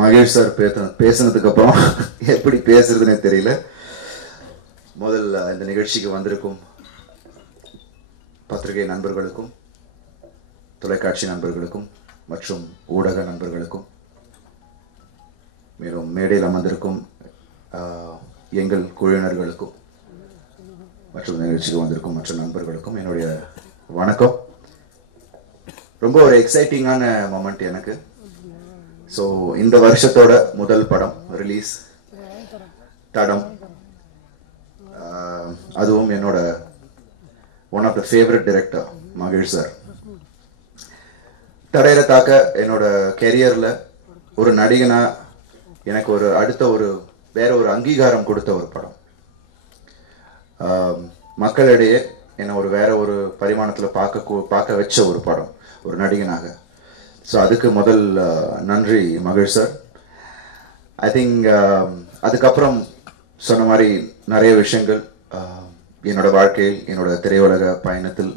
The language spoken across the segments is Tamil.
மகேஷ் சார் பேச பேசுனதுக்கு அப்புறம் எப்படி பேசுறதுனே தெரியல. முதல்ல இந்த நிகழ்ச்சிக்கு வந்திருக்கும் பத்திரிகை நண்பர்களுக்கும் தொலைக்காட்சி நண்பர்களுக்கும் மற்றும் ஊடக நண்பர்களுக்கும் மேலும் மேடையில் அமர்ந்திருக்கும் எங்கள் குழுவினர்களுக்கும் மற்றும் நிகழ்ச்சிக்கு வந்திருக்கும் மற்ற நண்பர்களுக்கும் என்னுடைய வணக்கம். ரொம்ப ஒரு எக்ஸைட்டிங்கான மொமெண்ட் எனக்கு. ஸோ இந்த வருஷத்தோட முதல் படம் ரிலீஸ் தடம். அதுவும் என்னோட one of the favourite director Mahesh sir தடையில தாக்க என்னோட கெரியர்ல ஒரு நடிகனா எனக்கு ஒரு அடுத்த ஒரு வேற ஒரு அங்கீகாரம் கொடுத்த ஒரு படம். மக்களிடையே என்னை ஒரு வேற ஒரு பரிமாணத்தில் பார்க்க பார்க்க வச்ச ஒரு படம் ஒரு நடிகனாக. ஸோ அதுக்கு முதல் நன்றி மகிழ் சார் ஐ திங்க் அதுக்கப்புறம் சொன்ன மாதிரி நிறைய விஷயங்கள் என்னோடய என்னோட வாழ்க்கையில் என்னோட திரையுலக பயணத்தில்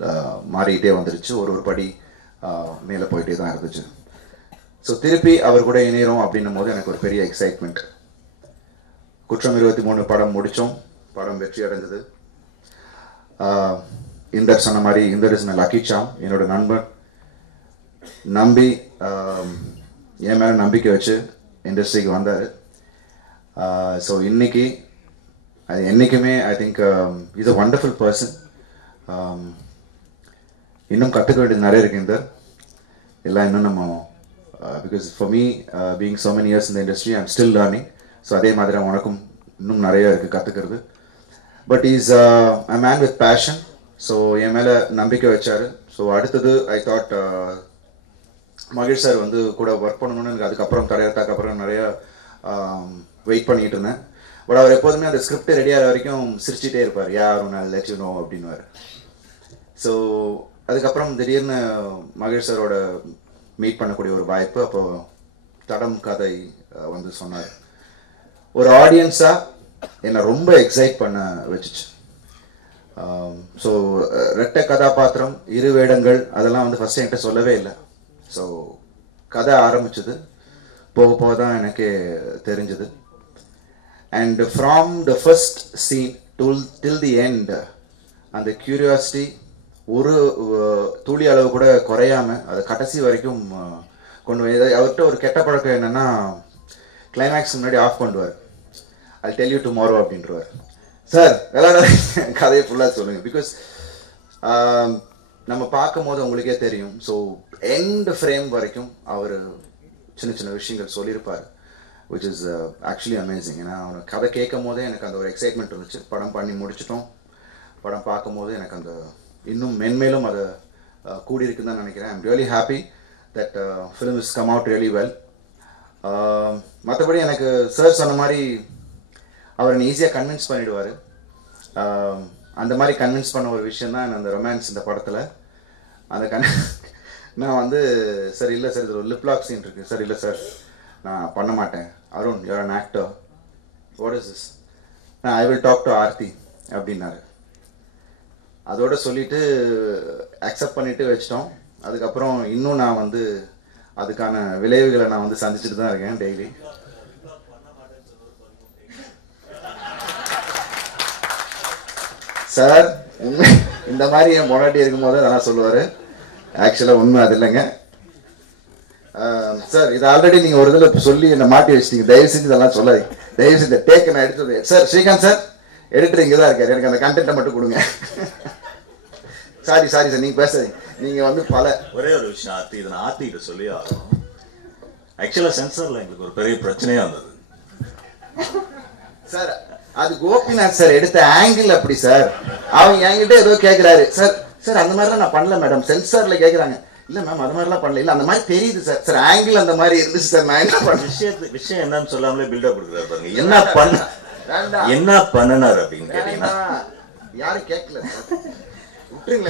மாறிக்கிட்டே வந்துருச்சு. ஒரு ஒரு படி மேலே போயிட்டே தான் இருந்துச்சு. ஸோ திருப்பி அவர் கூட இணையிறோம் அப்படின்னும் போது எனக்கு ஒரு பெரிய எக்ஸைட்மெண்ட் குற்றம் இருபத்தி மூணு படம் முடித்தோம் படம் வெற்றி அடைந்தது. இந்தர் சொன்ன மாதிரி இந்தர் இஸ் லக்கி சாம் என்னோட நண்பன். நம்பி என் மேலே நம்பிக்கை வச்சு இண்டஸ்ட்ரிக்கு வந்தார். ஸோ இன்னைக்கு அது என்றைக்குமே I think is a wonderful person இன்னும் கற்றுக்க வேண்டியது நிறைய இருக்குது இந்த. எல்லாம் இன்னும் நம்ம because for me being so many years இந்த industry I'm still learning so அதே மாதிரி உனக்கும் இன்னும் நிறையா இருக்குது கற்றுக்கிறது but is I man with passion so என் மேலே நம்பிக்கை வச்சார். ஸோ அடுத்தது ஐ தாட் மகேஷ் சார் வந்து கூட ஒர்க் பண்ணணும்னு எனக்கு அதுக்கப்புறம் தடையறதுக்கு அப்புறம் நிறையா வெயிட் பண்ணிட்டு இருந்தேன். பட் அவர் எப்போதுமே அந்த ஸ்கிரிப்ட் ரெடி ஆகிற வரைக்கும் சிரிச்சிட்டே இருப்பார். யார் ஒன்று லெட் யூ நோ அப்படின்னுவார். ஸோ அதுக்கப்புறம் திடீர்னு மகேஷ் சாரோட மீட் பண்ணக்கூடிய ஒரு வாய்ப்பு அப்போ தடம் கதை வந்து சொன்னார். ஒரு ஆடியன்ஸாக என்னை ரொம்ப எக்ஸைட் பண்ண வச்சுச்சு. ஸோ ரெட்டை கதாபாத்திரம் இரு வேடங்கள் அதெல்லாம் வந்து ஃபஸ்ட்டு என்கிட்ட சொல்லவே இல்லை. ஸோ கதை ஆரம்பிச்சது. போக போக தான் எனக்கு தெரிஞ்சது. And from the first scene till till the end அந்த கியூரியாசிட்டி ஒரு துளி அளவு கூட குறையாம அது கடைசி வரைக்கும் கொண்டு வந்து அவர்கிட்ட ஒரு கெட்ட பழக்கம் என்னன்னா கிளைமேக்ஸ் முன்னாடி ஆஃப் பண்ணுவார். ஐ டெல் யூ டுமாரோ அப்படின்றவார். சார் விளையாட கதையை ஃபுல்லாக சொல்லுங்கள் பிகாஸ் நம்ம பார்க்கும் போது உங்களுக்கே தெரியும். ஸோ எண்ட் ஃப்ரேம் வரைக்கும் அவர் சின்ன சின்ன விஷயங்கள் சொல்லியிருப்பார் விச் இஸ் ஆக்சுவலி அமேசிங் ஏன்னா அவர் கதை கேட்கும் போதே எனக்கு அந்த ஒரு எக்ஸைட்மெண்ட் இருந்துச்சு. படம் பண்ணி முடிச்சிட்டோம். படம் பார்க்கும் போது எனக்கு அந்த இன்னும் மென்மேலும் அது uh, கூடியிருக்குன்னு தான் நினைக்கிறேன். I'm really happy that film is come out really well மற்றபடி எனக்கு சார் சொன்ன மாதிரி அவர் என்னை ஈஸியாக கன்வின்ஸ் பண்ணிவிடுவார் அந்த மாதிரி கன்வின்ஸ் பண்ண ஒரு விஷயம் தான் அந்த ரொமான்ஸ் இந்த படத்தில். அந்த கன் நான் வந்து சார் இல்லை சார் இது ஒரு லிப்லாக் சீன் இருக்குது சார் இல்லை சார் நான் பண்ண மாட்டேன். Arun you are an actor what is is நான் I will talk to Aarthi அப்படின்னாரு. அதோட சொல்லிட்டு அக்செப்ட் பண்ணிட்டு வச்சிட்டோம். அதுக்கப்புறம் இன்னும் நான் வந்து அதுக்கான விளைவுகளை நான் வந்து சந்திச்சுட்டு தான் இருக்கேன் டெய்லி. சார் உண்மை இந்த மாதிரி என் பொண்டாட்டி இருக்கும்போது அதெல்லாம் சொல்லுவார். ஆக்சுவலாக உண்மை அது இல்லைங்க. சார் இது ஆல்ரெடி நீங்கள் ஒரு இதில் சொல்லி என்னை மாட்டி வச்சிட்டீங்க. தயவு செஞ்சு இதெல்லாம் சொல்லாதீங்க. தயவு செஞ்சு டேக் நான் எடுத்தது சார் ஸ்ரீகாந்த் சார் எடிட்டர் இங்கே தான் இருக்கார். எனக்கு அந்த கண்டென்ட்டை மட்டும் கொடுங்க. சாரி சாரி சார் நீங்கள் பேசாதீங்க. நீங்கள் வந்து பல ஒரே ஒரு விஷயம் ஆர்த்தி இதை நான் ஆர்த்திகிட்ட சொல்லி ஆகணும். ஆக்சுவலாக சென்சரில் எங்களுக்கு ஒரு பெரிய பிரச்சனையே வந்தது. சார் அது கோபிநாத் சார் எடுத்த ஆங்கிள் அப்படி சார் அவங்க என்கிட்ட ஏதோ கேட்குறாரு சார் சார் அந்த மாதிரிலாம் நான் பண்ணல மேடம் சென்சாரில் கேட்குறாங்க இல்லை மேம் அது மாதிரிலாம் பண்ணல. இல்லை அந்த மாதிரி தெரியுது சார் சார் ஆங்கிள் அந்த மாதிரி இருந்துச்சு சார் நான் என்ன விஷயத்து விஷயம் என்னன்னு சொல்லாமலே பில்டப் கொடுக்குறாரு பாருங்க. என்ன பண்ண என்ன பண்ணினார் அப்படின்னு கேட்டீங்கன்னா. யாரும் கேட்கல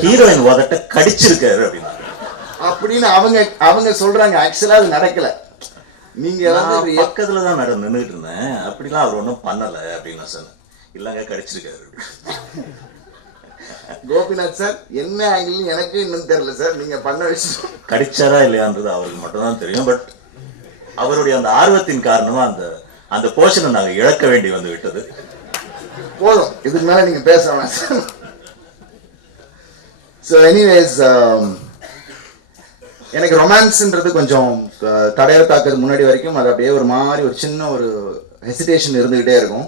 ஹீரோயின் உதட்ட கடிச்சிருக்காரு அப்படின்னு. அப்படின்னு அவங்க அவங்க சொல்றாங்க. ஆக்சுவலா அது நடக்கல. நீங்க பக்கத்துல தான் மேடம் நின்றுட்டு இருந்தேன். அப்படிலாம் அவர் ஒன்றும் பண்ணல அப்படின்னு நான் சொன்னேன். இல்லைங்க கடிச்சிருக்காரு. கோபிநாத் சார் என்ன ஆங்கிள் எனக்கு இன்னும் தெரியல சார். நீங்க பண்ண விஷயம். கடிச்சாரா இல்லையான்றது அவருக்கு மட்டும் தான் தெரியும். பட் அவருடைய அந்த ஆர்வத்தின் காரணமா அந்த அந்த போர்ஷனை நாங்க இழக்க வேண்டி வந்து விட்டது. போதும். இதுக்கு மேல நீங்க பேச வேணாம் ஸோ எனிவேஸ் எனக்கு ரொமான்ஸ்ன்றது கொஞ்சம் அஹ், தடையற தாக்குறது முன்னாடி வரைக்கும் அது அப்படியே ஒரு மாதிரி ஒரு சின்ன ஒரு ஹெசிடேஷன் இருந்துகிட்டே இருக்கும்.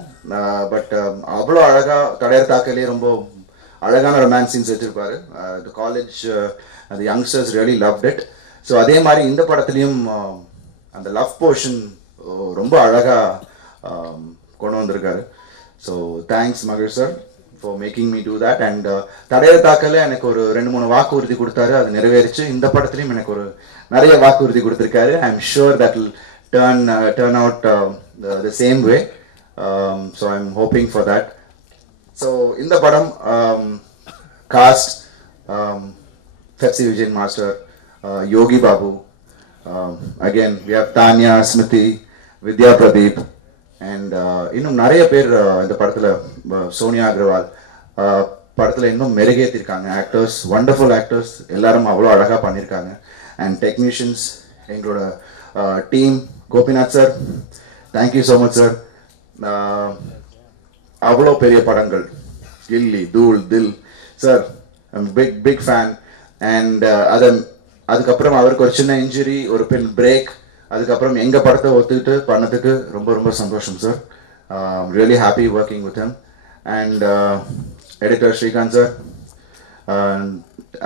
பட் அவ்வளோ அழகா தடையற தாக்கலே ரொம்ப அழகான ரொமான்ஸ் சீன்ஸ் வச்சிருப்பாரு காலேஜ் அந்த youngsters really love it so அதே மாதிரி இந்த படத்துலையும் அந்த லவ் போர்ஷன் ரொம்ப அழகாக கொண்டு வந்திருக்காரு. So thanks Mahesh sir for making me do that and தடைய தாக்கல எனக்கு ஒரு ரெண்டு மூணு வாக்குறுதி கொடுத்தாரு. அது நிறைவேறிச்சு. இந்த படத்துலையும் எனக்கு ஒரு நிறைய வாக்குறுதி கொடுத்துருக்காரு. I am sure that will turn turn out the same way so I am hoping for that so இந்த படம் cast Pepsi Vijayan master Yogi Babu again we have Tanya Smruthi Vidya Pradeep and இன்னும் நிறைய பேர் uh, இந்த படத்தில் uh, சோனியா அகர்வால். Uh, படத்தில் இன்னும் மெருகேற்றிருக்காங்க ஆக்டர்ஸ் வண்டர்ஃபுல் ஆக்டர்ஸ் எல்லாரும் அவ்வளோ அழகாக பண்ணியிருக்காங்க அண்ட் டெக்னீஷியன்ஸ் எங்களோட team Gopinath sir thank you so much sir அவ்வளோ பெரிய படங்கள். Ghilli Dhool Dhill. Sir big big fan and அதை அதுக்கப்புறம் அவருக்கு ஒரு சின்ன இன்ஜுரி ஒரு பின் பிரேக் அதுக்கப்புறம் எங்கள் படத்தை ஒத்துக்கிட்டு பண்ணதுக்கு ரொம்ப ரொம்ப சந்தோஷம் sir really happy working with him and editor Srikanth sir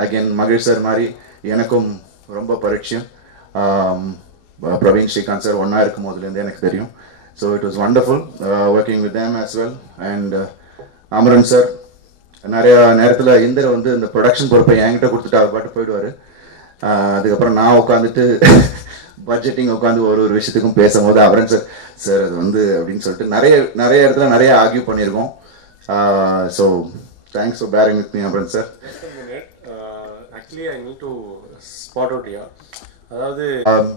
again Mahesh sir மாதிரி எனக்கும் ரொம்ப பரிச்சயம். Um, uh, Praveen Srikanth sir ஒன்றா இருக்கும் போதுலேருந்து எனக்கு தெரியும். So it was wonderful working with them as well and Amaran sir நிறைய நேரத்தில் இந்தர் வந்து இந்த ப்ரொடக்ஷன் பொறுப்பை என்கிட்ட கொடுத்துட்டு அவர் பாட்டு போயிடுவார் அதுக்கப்புறம் நான் உட்காந்துட்டு பட்ஜெட்டிங் உட்காந்து ஒரு ஒரு விஷயத்துக்கும் பேசும்போது அவரன் சார் சார் அது வந்து அப்படின்னு சொல்லிட்டு நிறைய நிறைய இடத்துல நிறைய ஆர்கியூ பண்ணியிருக்கோம் so thanks for bearing with me Amaran sir. Uh, I need to spot out here. அதாவது ஆம்,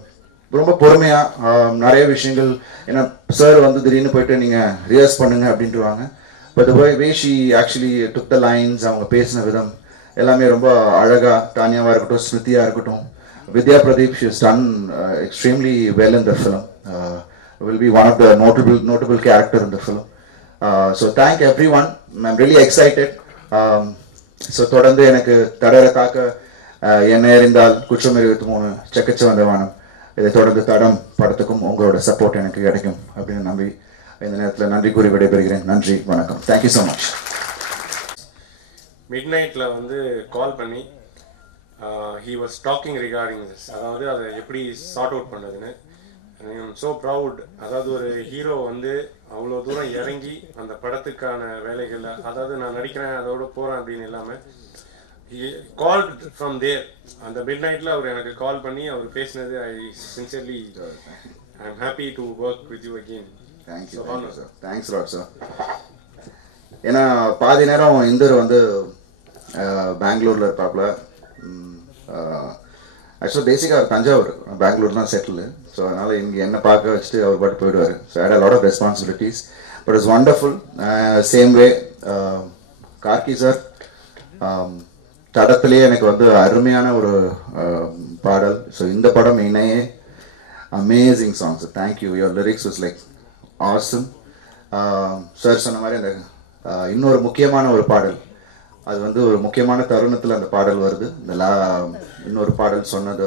ரொம்ப பொறுமையா நிறைய விஷயங்கள் ஏன்னா சார் வந்து திடீர்னு போயிட்டு நீங்க ரியர்ஸ் பண்ணுங்க அப்படின்ட்டுருவாங்க but way she actually took the lines அவங்க பேசின விதம் எல்லாமே ரொம்ப அழகா தானியாவா இருக்கட்டும் ஸ்மிருதியா இருக்கட்டும் Vidya Pradeep she is done extremely well in the film will be one of the notable notable character in the so thank everyone I'm really excited so தொடர்ந்து எனக்கு தடர காக்க என்ன எறிந்தால் குற்றம் இருபத்தி மூணு செக்கச்ச வந்த வானம். இதை தொடர்ந்து தடம் படத்துக்கும் உங்களோட சப்போர்ட் எனக்கு கிடைக்கும் அப்படின்னு நம்பி இந்த நேரத்தில் நன்றி கூறி விடைபெறுகிறேன். நன்றி வணக்கம். தேங்க்யூ ஸோ மச் மிட் நைட்டில் வந்து கால் பண்ணி he was talking regarding this அதாவது அதை எப்படி சார்ட் அவுட் பண்ணுறதுன்னு ஸோ ப்ரவுட் அதாவது ஒரு ஹீரோ வந்து அவ்வளோ தூரம் இறங்கி அந்த படத்துக்கான வேலைகளில் அதாவது நான் நடிக்கிறேன் அதோட போகிறேன் அப்படின்னு இல்லாமல் கால் ஃப்ரம் தேர் அந்த மிட் நைட்டில் அவர் எனக்கு கால் பண்ணி அவர் பேசினது I sincerely I am happy to work with you again thank you sir thanks lot sir ஏன்னா பாதி நேரம் இந்தர் வந்து பெங்களூர்ல இருப்பாப்ல. ஆக்சுவலாக பேசிக்காக அவர் தஞ்சாவூர். பெங்களூர் தான் செட்டில் ஸோ அதனால் இங்கே என்ன பார்க்க வச்சுட்டு அவர் பாட்டு போயிடுவார். So had a lot of responsibilities but it's wonderful same way Karky sir தடத்திலேயே எனக்கு வந்து அருமையான ஒரு பாடல். ஸோ இந்த படம் இணையே amazing songs thank you your lyrics is like awesome sir சொன்ன மாதிரி அந்த இன்னொரு முக்கியமான ஒரு பாடல். அது வந்து ஒரு முக்கியமான தருணத்தில் அந்த பாடல் வருது. இந்த லா இன்னொரு பாடல் சொன்னது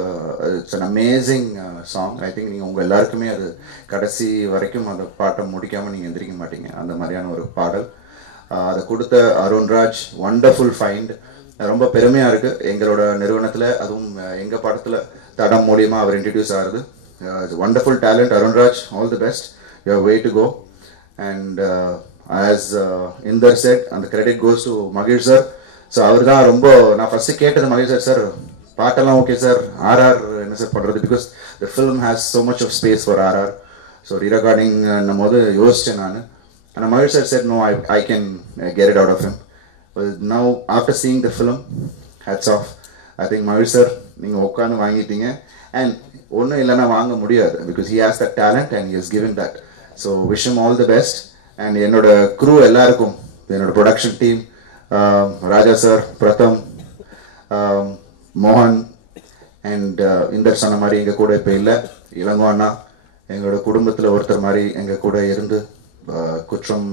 it's an amazing song I think நீங்கள் உங்கள் எல்லாருக்குமே அது கடைசி வரைக்கும் அந்த பாட்டை முடிக்காமல் நீங்கள் எந்திரிக்க மாட்டீங்க. அந்த மாதிரியான ஒரு பாடல். அதை கொடுத்த அருண்ராஜ் வண்டர்ஃபுல் ஃபைண்ட் ரொம்ப பெருமையாக இருக்குது எங்களோட நிறுவனத்தில் அதுவும் எங்கள் படத்தில் தடம் மூலியமாக அவர் இன்ட்ரடியூஸ் ஆகுது wonderful talent Arunraj all the best you way to go and as Inder said அந்த credit goes to Mahesh sir so அவர் தான் ரொம்ப நான் ஃபஸ்ட்டு கேட்டது மகேஷ் சார் சார் பாட்டெல்லாம் ஓகே சார் ஆர்ஆர் என்ன சார் பண்ணுறது because the film has so much of space for RR so re rerecording போது யோசித்தேன் நான். ஆனால் Mahesh sir said no I I can get it out of him now after seeing the film hats off. I think Mahesh sir நீங்கள் உட்காந்து வாங்கிட்டீங்க. அண்ட் ஒன்றும் இல்லைன்னா வாங்க முடியாது because he has the talent and he has given that so wish all the best and என்னோட க்ரூ எல்லாருக்கும் என்னோட ப்ரொடக்ஷன் டீம் ராஜா சார் பிரதம் மோகன் அண்ட் இந்தர் சொன்ன மாதிரி எங்கள் கூட இப்போ இல்லை. இளங்கோ அண்ணா எங்களோட குடும்பத்தில் ஒருத்தர் மாதிரி எங்கள் கூட இருந்து uh, குற்றம்